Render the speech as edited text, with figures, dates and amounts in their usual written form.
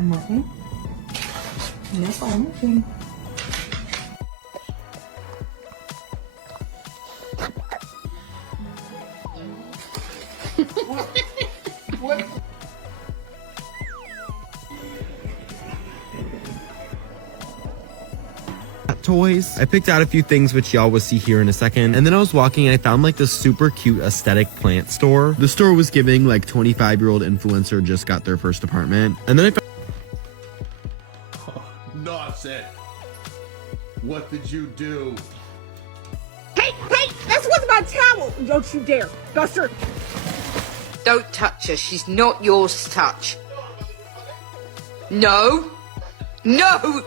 Ăn một nhé. Nếu có ấm trên. Toys. I picked out a few things which y'all will see here in a second, and then I was walking and I found like this super cute aesthetic plant store. The store was giving like 25-year-old influencer just got their first apartment, and then I found Nonsense. What did you do? Hey, this was my towel! Don't you dare! Buster! Don't touch her. She's not yours to touch. No. No!